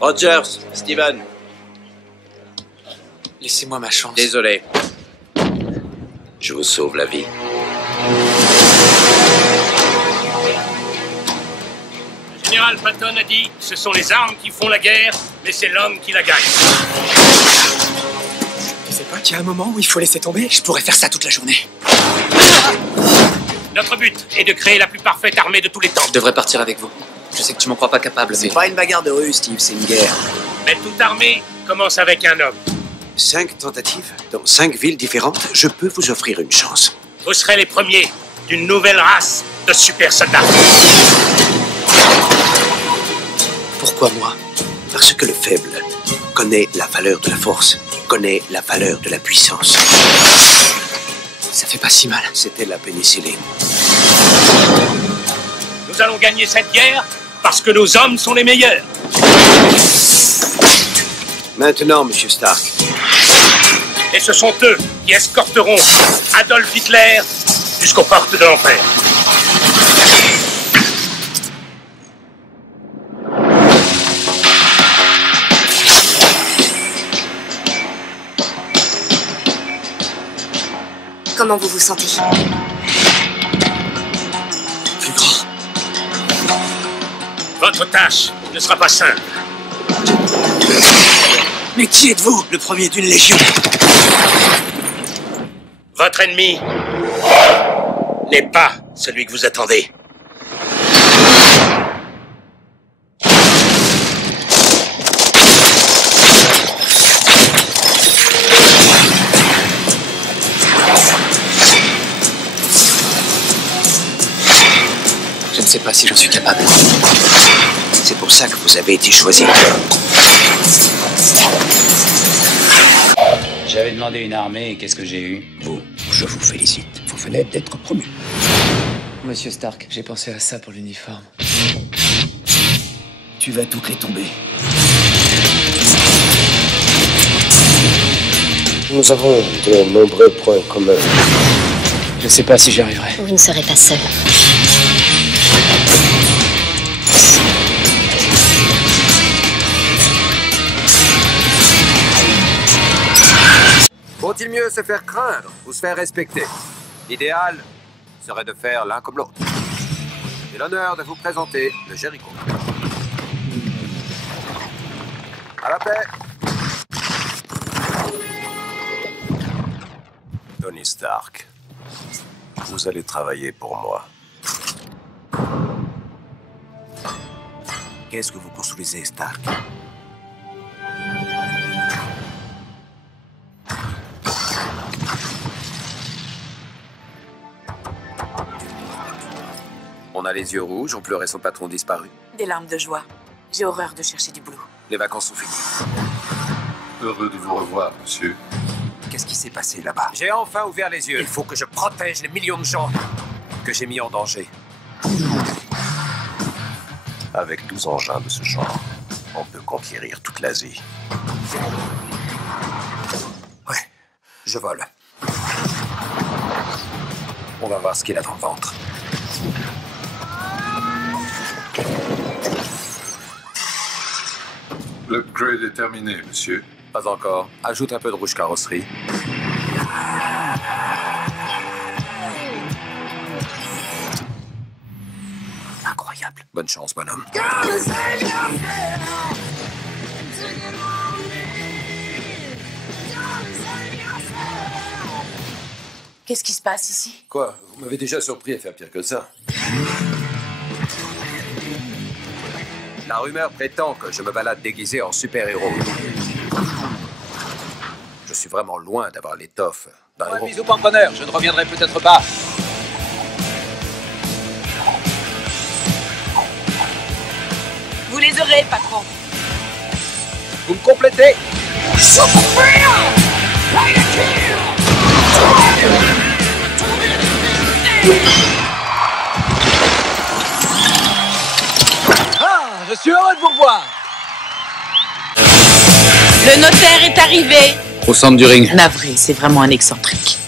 Rogers, Steven. Laissez-moi ma chance. Désolé. Je vous sauve la vie. Le général Patton a dit, ce sont les armes qui font la guerre, mais c'est l'homme qui la gagne. Tu sais pas qu'il y a un moment où il faut laisser tomber? Je pourrais faire ça toute la journée. Notre but est de créer la plus parfaite armée de tous les temps. Je devrais partir avec vous. Je sais que tu m'en crois pas capable, mais... C'est pas une bagarre de rue, Steve, c'est une guerre. Mais toute armée commence avec un homme. 5 tentatives dans 5 villes différentes, je peux vous offrir une chance. Vous serez les premiers d'une nouvelle race de super soldats. Pourquoi moi? Parce que le faible connaît la valeur de la force, connaît la valeur de la puissance. Ça fait pas si mal. C'était la pénicilline. Nous allons gagner cette guerre parce que nos hommes sont les meilleurs. Maintenant, Monsieur Stark. Et ce sont eux qui escorteront Adolf Hitler jusqu'aux portes de l'enfer. Comment vous vous sentez? Plus grand. Votre tâche ne sera pas simple. Mais qui êtes-vous? Le premier d'une légion. Votre ennemi n'est pas celui que vous attendez. Je ne sais pas si j'en suis capable. C'est pour ça que vous avez été choisi. J'avais demandé une armée et qu'est-ce que j'ai eu? Vous, je vous félicite. Vous venez d'être promu. Monsieur Stark, j'ai pensé à ça pour l'uniforme. Tu vas toutes les tomber. Nous avons de nombreux points communs. Je sais pas si j'y arriverai. Vous ne serez pas seul. Faut-il mieux se faire craindre ou se faire respecter? L'idéal serait de faire l'un comme l'autre. J'ai l'honneur de vous présenter le Jericho. À la paix. Tony Stark, vous allez travailler pour moi. Qu'est-ce que vous construisez, Stark? On a les yeux rouges, on pleurait son patron disparu. Des larmes de joie. J'ai horreur de chercher du boulot. Les vacances sont finies. Heureux de vous revoir, monsieur. Qu'est-ce qui s'est passé là-bas? J'ai enfin ouvert les yeux. Il faut que je protège les millions de gens. Que j'ai mis en danger. Avec 12 engins de ce genre, on peut conquérir toute l'Asie. Ouais, je vole. On va voir ce qu'il a dans le ventre. L'upgrade est terminé, monsieur. Pas encore. Ajoute un peu de rouge carrosserie. Incroyable. Bonne chance, bonhomme. Qu'est-ce qui se passe ici? Quoi? Vous m'avez déjà surpris à faire pire que ça. La rumeur prétend que je me balade déguisé en super-héros. Je suis vraiment loin d'avoir l'étoffe d'un héros. Bisous, porte-bonheur, je ne reviendrai peut-être pas. Vous les aurez, patron. Vous me complétez? Ah, je suis heureux de vous revoir. Le notaire est arrivé. Au centre du ring. Navré, c'est vraiment un excentrique.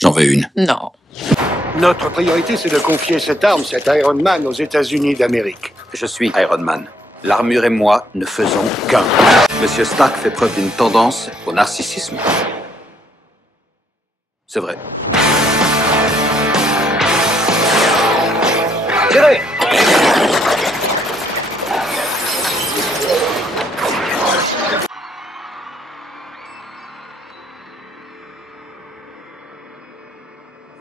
J'en veux une. Non. Notre priorité, c'est de confier cette arme, cet Iron Man, aux États-Unis d'Amérique. Je suis Iron Man. L'armure et moi ne faisons qu'un. Monsieur Stark fait preuve d'une tendance au narcissisme. C'est vrai. Tirez!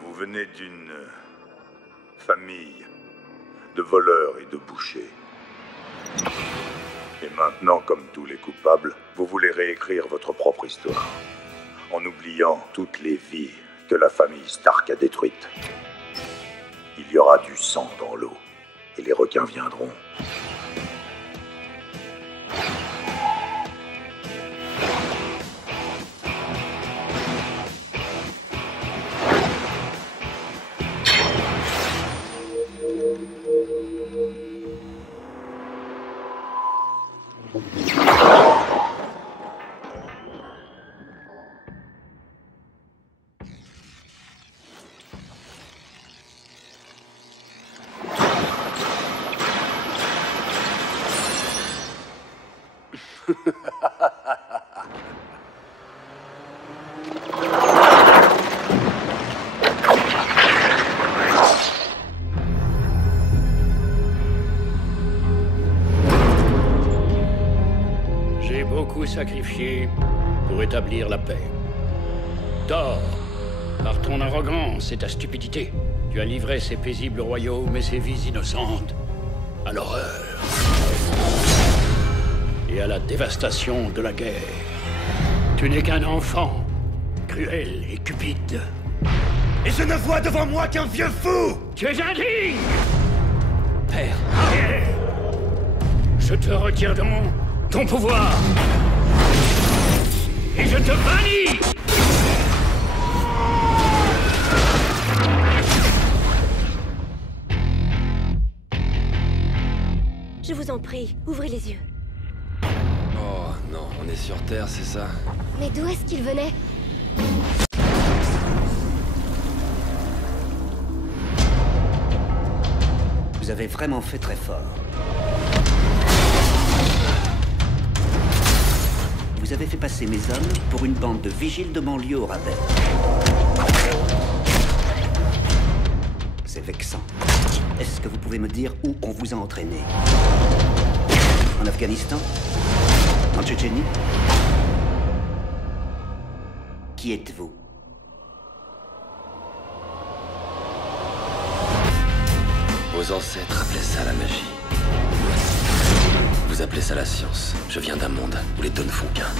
Vous venez d'une famille de voleurs et de bouchers. Et maintenant, comme tous les coupables, vous voulez réécrire votre propre histoire, en oubliant toutes les vies que la famille Stark a détruites. Il y aura du sang dans l'eau, et les requins viendront. J'ai beaucoup sacrifié pour établir la paix. Thor, par ton arrogance et ta stupidité, tu as livré ces paisibles royaumes et ces vies innocentes à l'horreur et à la dévastation de la guerre. Tu n'es qu'un enfant, cruel et cupide. Et je ne vois devant moi qu'un vieux fou! Tu es indigne! Père. Je te retire donc ton pouvoir. Et je te bannis! Je vous en prie, ouvrez les yeux. Oh non, on est sur Terre, c'est ça? Mais d'où est-ce qu'il venait? Vous avez vraiment fait très fort. Vous avez fait passer mes hommes pour une bande de vigiles de banlieue au rabais. C'est vexant. Est-ce que vous pouvez me dire où on vous a entraîné? En Afghanistan? En Tchétchénie? Qui êtes-vous? Vos ancêtres appelaient ça la magie. Vous appelez ça la science. Je viens d'un monde où les deux ne font qu'un.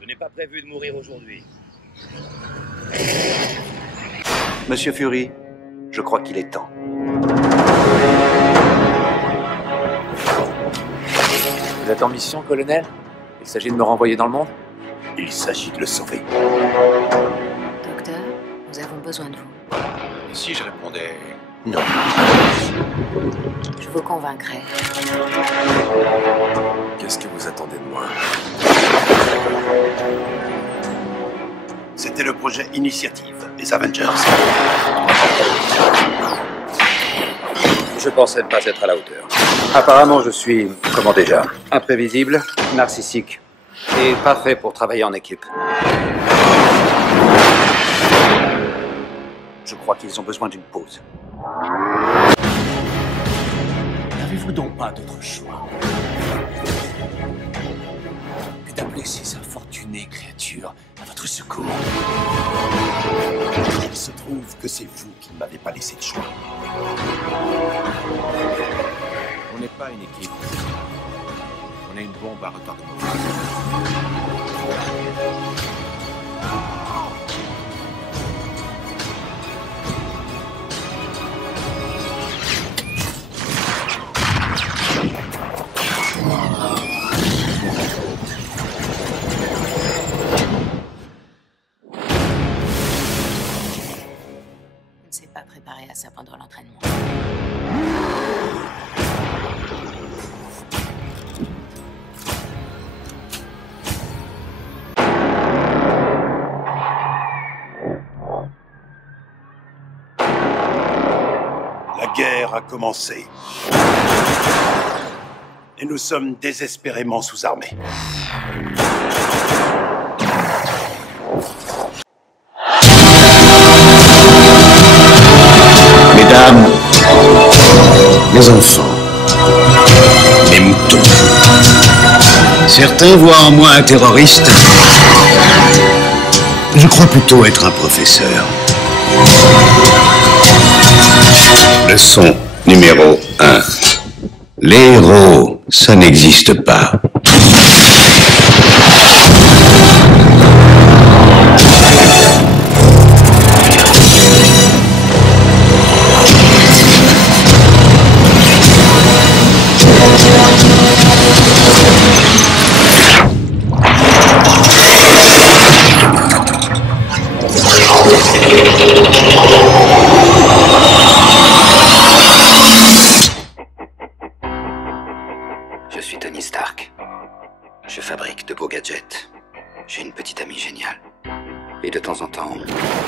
Je n'ai pas prévu de mourir aujourd'hui. Monsieur Fury, je crois qu'il est temps. Vous êtes en mission, colonel? Il s'agit de me renvoyer dans le monde? Il s'agit de le sauver. Docteur, nous avons besoin de vous. Et si je répondais Non. Je vous convaincrai. qu'est-ce que vous attendez de moi? C'était le projet Initiative, les Avengers. Je pensais ne pas être à la hauteur. Apparemment, je suis, comment déjà, imprévisible, narcissique et pas fait pour travailler en équipe. Je crois qu'ils ont besoin d'une pause. N'avez-vous donc pas d'autre choix que d'appeler ces infortunées créatures à votre secours? Il se trouve que c'est vous qui ne m'avez pas laissé de choix. On n'est pas une équipe. On a une bombe à retardement. Je ne s'est pas préparé à ça pendant l'entraînement. La guerre a commencé. Et nous sommes désespérément sous-armés. Mesdames, les enfants, les moutons. Certains voient en moi un terroriste. Je crois plutôt être un professeur. Leçon numéro 1. Les héros, ça n'existe pas. Je suis Tony Stark. Je fabrique de beaux gadgets. J'ai une petite amie géniale. Et de temps en temps,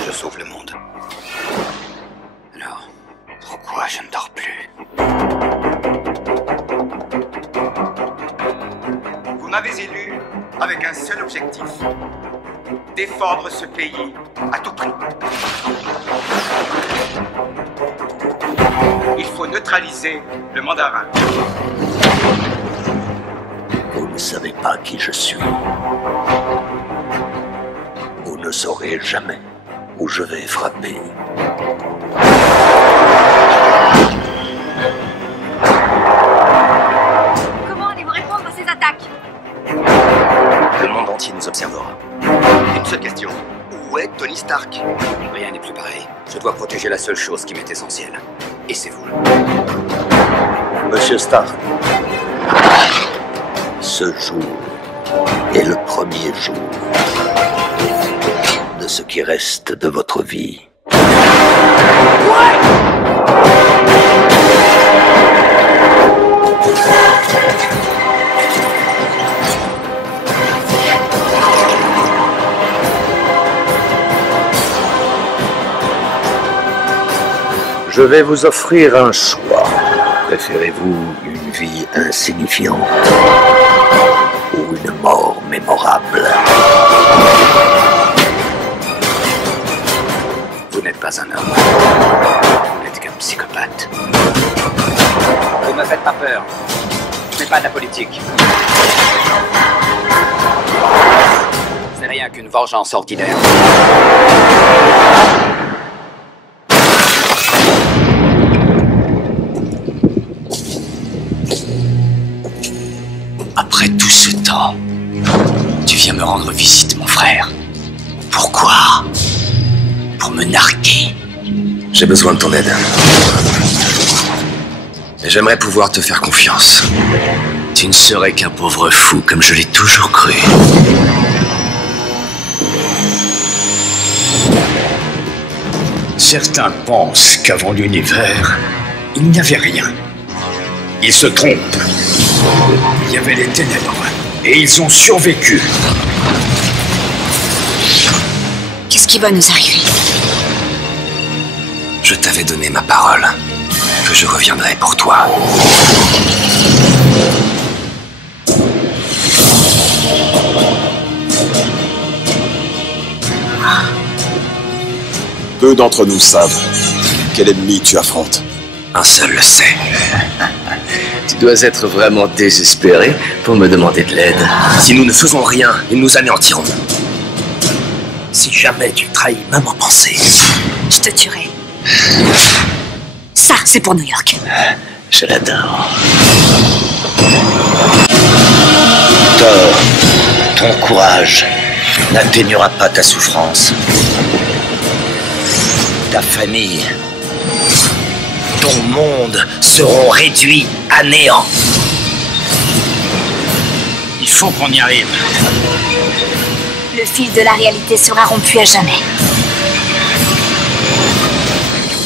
je sauve le monde. Alors, pourquoi je ne dors plus? Vous m'avez élu avec un seul objectif. Défendre ce pays à tout prix. Il faut neutraliser le mandarin. Vous ne savez pas qui je suis. Vous ne saurez jamais où je vais frapper. Comment allez-vous répondre à ces attaques? Le monde entier nous observera. Une seule question. Où est Tony Stark? Rien n'est plus pareil. Je dois protéger la seule chose qui m'est essentielle. Et c'est vous. Monsieur Stark, ce jour est le premier jour de ce qui reste de votre vie. Je vais vous offrir un choix. Préférez-vous une vie insignifiante ou une mort mémorable? Vous n'êtes pas un homme. Vous n'êtes qu'un psychopathe. Vous ne me faites pas peur. Ce n'est pas de la politique. Ce n'est rien qu'une vengeance ordinaire. Après tout ce temps, tu viens me rendre visite, mon frère. Pourquoi? Pour me narguer. J'ai besoin de ton aide. Et j'aimerais pouvoir te faire confiance. Tu ne serais qu'un pauvre fou, comme je l'ai toujours cru. Certains pensent qu'avant l'univers, il n'y avait rien. Ils se trompent. Il y avait les ténèbres, et ils ont survécu. Qu'est-ce qui va nous arriver? Je t'avais donné ma parole, que je reviendrai pour toi. Peu d'entre nous savent quel ennemi tu affrontes. Un seul le sait. Tu dois être vraiment désespéré pour me demander de l'aide. Si nous ne faisons rien, ils nous anéantiront. Si jamais tu trahis même en pensée, Je te tuerai. Ça, c'est pour New York. je l'adore. Thor, ton courage n'atténuera pas ta souffrance. Ta famille, ton monde seront réduits à néant. Il faut qu'on y arrive. Le fil de la réalité sera rompu à jamais.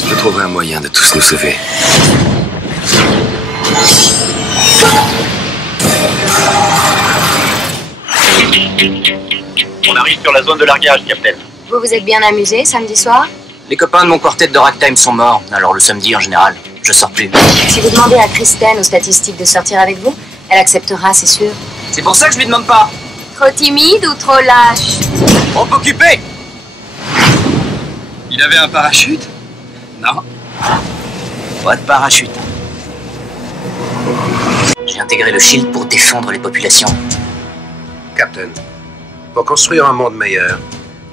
Je trouverai un moyen de tous nous sauver. On arrive sur la zone de largage, Captain. Vous vous êtes bien amusé samedi soir? Les copains de mon quartet de ragtime sont morts, alors le samedi en général, je sors plus. Si vous demandez à Kristen aux statistiques de sortir avec vous, elle acceptera, c'est sûr. C'est pour ça que je lui demande pas. Trop timide ou trop lâche? Trop occupé. Il avait un parachute? Non. Pas de parachute. J'ai intégré le Shield pour défendre les populations. Captain, pour construire un monde meilleur,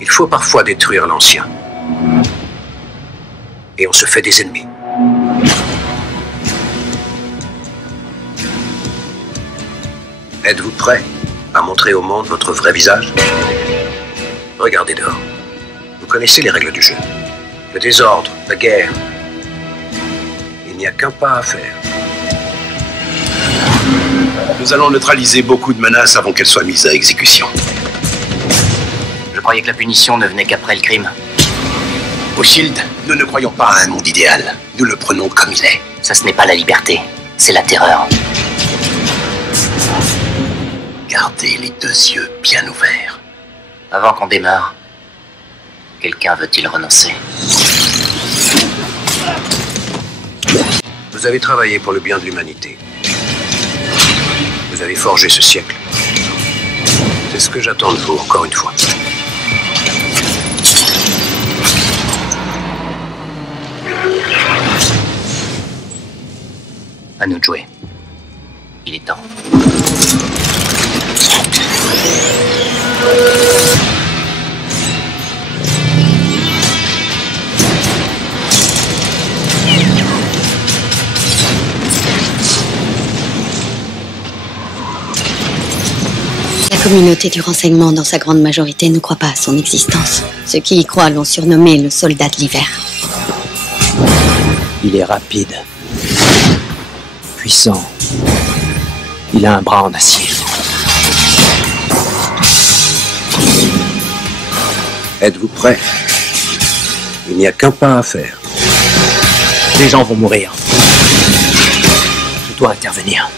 il faut parfois détruire l'ancien. Et on se fait des ennemis. Êtes-vous prêt à montrer au monde votre vrai visage? Regardez dehors. Vous connaissez les règles du jeu. Le désordre, la guerre. Il n'y a qu'un pas à faire. Nous allons neutraliser beaucoup de menaces avant qu'elles soient mises à exécution. Je croyais que la punition ne venait qu'après le crime. Au Shield, nous ne croyons pas à un monde idéal. Nous le prenons comme il est. Ça, ce n'est pas la liberté, c'est la terreur. Gardez les deux yeux bien ouverts. Avant qu'on démarre, quelqu'un veut-il renoncer? Vous avez travaillé pour le bien de l'humanité. Vous avez forgé ce siècle. C'est ce que j'attends de vous, encore une fois. À nous de jouer. Il est temps. La communauté du renseignement, dans sa grande majorité, ne croit pas à son existence. Ceux qui y croient l'ont surnommé le soldat de l'hiver. Il est rapide. Puissant. Il a un bras en acier. Êtes-vous prêts? Il n'y a qu'un pas à faire. Les gens vont mourir. Je dois intervenir.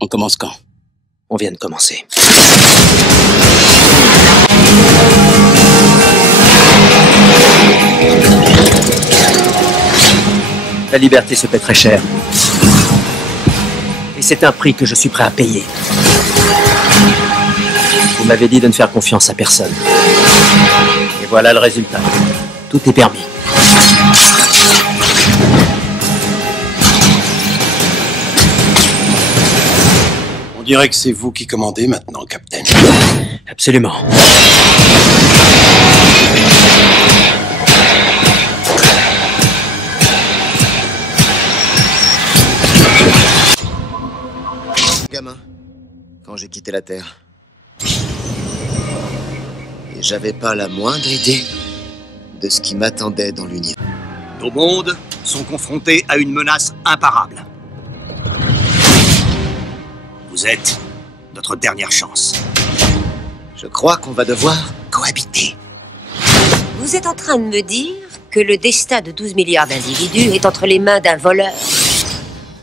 On commence quand? On vient de commencer. La liberté se paie très cher. Et c'est un prix que je suis prêt à payer. Vous m'avez dit de ne faire confiance à personne. Et voilà le résultat. Tout est permis. On dirait que c'est vous qui commandez maintenant, Captain. Absolument. Gamin, quand j'ai quitté la Terre. Et j'avais pas la moindre idée de ce qui m'attendait dans l'univers. Nos mondes sont confrontés à une menace imparable. Vous êtes notre dernière chance. Je crois qu'on va devoir cohabiter. Vous êtes en train de me dire que le destin de 12 milliards d'individus est entre les mains d'un voleur,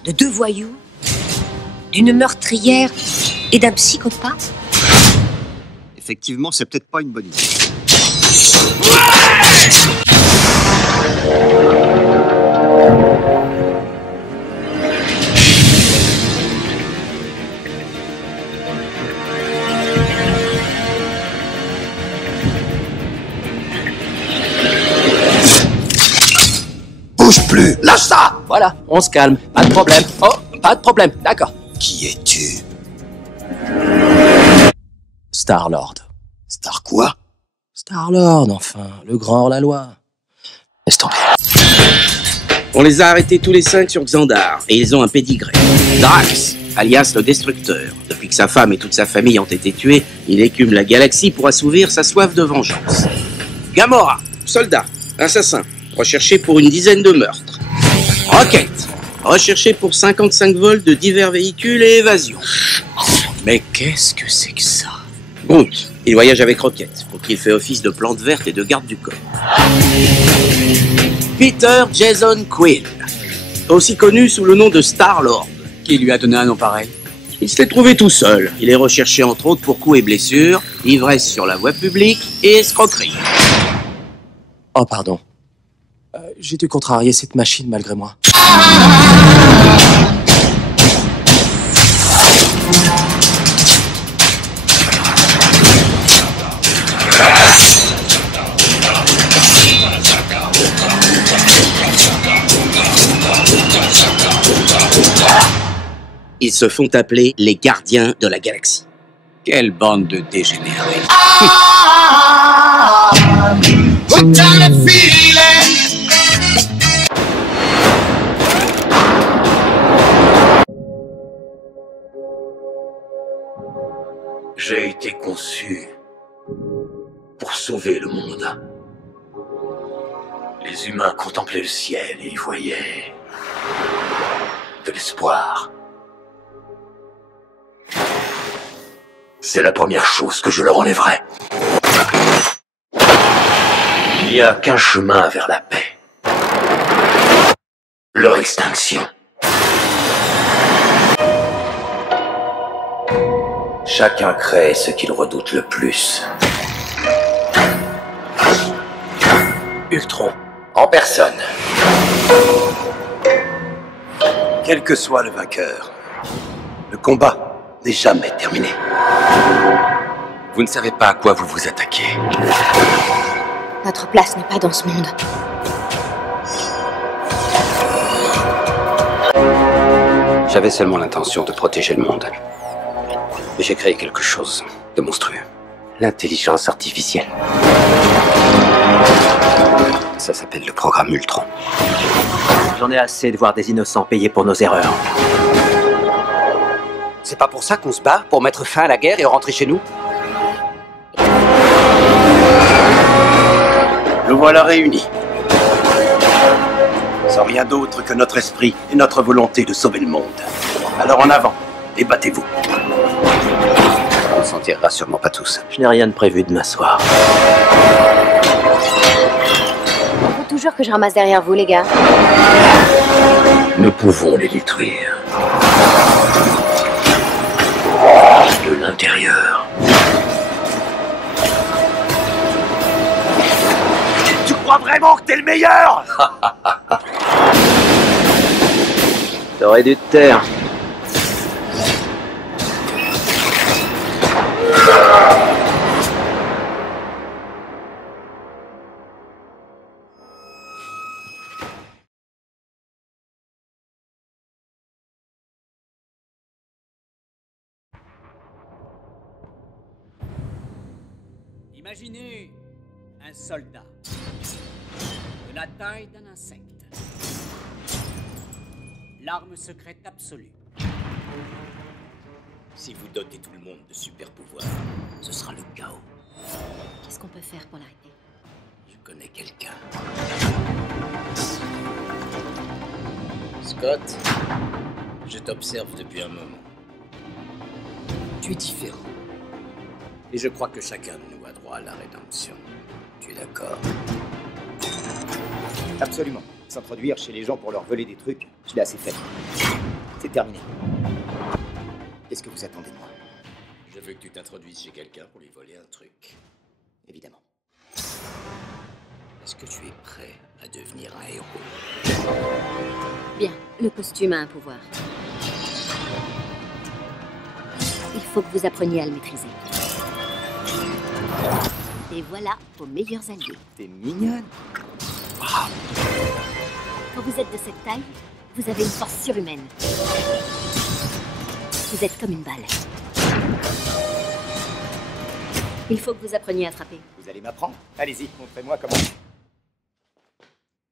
de 2 voyous, d'une meurtrière et d'un psychopathe? Effectivement, c'est peut-être pas une bonne idée. Bouge plus, lâche ça! Voilà, on se calme, pas de problème. Oh, pas de problème, d'accord. Qui es-tu? Star-Lord. Star quoi? Star-Lord, enfin, le grand hors-la-loi. Laisse tomber. On les a arrêtés tous les 5 sur Xandar, et ils ont un pédigré. Drax, alias le Destructeur. Depuis que sa femme et toute sa famille ont été tués, il écume la galaxie pour assouvir sa soif de vengeance. Gamora, soldat, assassin, recherché pour une dizaine de meurtres. Rocket, recherché pour 55 vols de divers véhicules et évasions. Mais qu'est-ce que c'est que ça? Groot, il voyage avec Rocket, pour qu'il fait office de plante verte et de garde du corps. Peter Jason Quill, aussi connu sous le nom de Star-Lord. Qui lui a donné un nom pareil? Il se l'est trouvé tout seul. Il est recherché entre autres pour coups et blessures, ivresse sur la voie publique et escroquerie. Oh, pardon. J'ai dû contrarier cette machine malgré moi. Ils se font appeler les gardiens de la galaxie. Quelle bande de dégénérés. J'ai été conçu pour sauver le monde. Les humains contemplaient le ciel et y voyaient de l'espoir. C'est la première chose que je leur enlèverai. Il n'y a qu'un chemin vers la paix. Leur extinction. Chacun crée ce qu'il redoute le plus. Ultron, en personne. Quel que soit le vainqueur, le combat n'est jamais terminé. Vous ne savez pas à quoi vous vous attaquez. Notre place n'est pas dans ce monde. J'avais seulement l'intention de protéger le monde. Mais j'ai créé quelque chose de monstrueux. L'intelligence artificielle. Ça s'appelle le programme Ultron. J'en ai assez de voir des innocents payer pour nos erreurs. C'est pas pour ça qu'on se bat, pour mettre fin à la guerre et rentrer chez nous? Nous voilà réunis. Sans rien d'autre que notre esprit et notre volonté de sauver le monde. Alors en avant, et battez-vous. On s'en tirera sûrement pas tous. Je n'ai rien de prévu demain soir. Il faut toujours que je ramasse derrière vous, les gars. Nous pouvons les détruire. De l'intérieur. Tu crois vraiment que t'es le meilleur? T'aurais dû te taire. Imaginez un soldat de la taille d'un insecte. L'arme secrète absolue. Si vous dotez tout le monde de super pouvoirs, ce sera le chaos. Qu'est-ce qu'on peut faire pour l'arrêter? Je connais quelqu'un. Scott, je t'observe depuis un moment. Tu es différent. Et je crois que chacun de nous a droit à la rédemption. Tu es d'accord? Absolument. S'introduire chez les gens pour leur voler des trucs, je l'ai assez fait. C'est terminé. Qu'est-ce que vous attendez de moi? Je veux que tu t'introduises chez quelqu'un pour lui voler un truc. Évidemment. Est-ce que tu es prêt à devenir un héros? Bien, le costume a un pouvoir. Il faut que vous appreniez à le maîtriser. Et voilà vos meilleurs alliés. T'es mignonne. Wow. Quand vous êtes de cette taille, vous avez une force surhumaine. Vous êtes comme une balle. Il faut que vous appreniez à frapper. Vous allez m'apprendre? Allez-y, montrez-moi comment.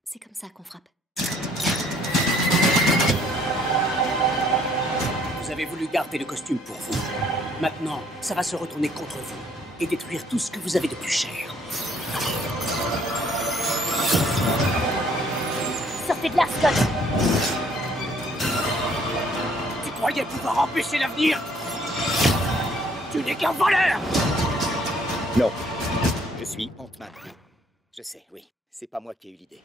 C'est comme ça qu'on frappe. Vous avez voulu garder le costume pour vous. Maintenant, ça va se retourner contre vous et détruire tout ce que vous avez de plus cher. Sortez de là, Scott! Tu croyais pouvoir empêcher l'avenir? Tu n'es qu'un voleur! Non. Je suis Ant-Man. Je sais, oui. C'est pas moi qui ai eu l'idée.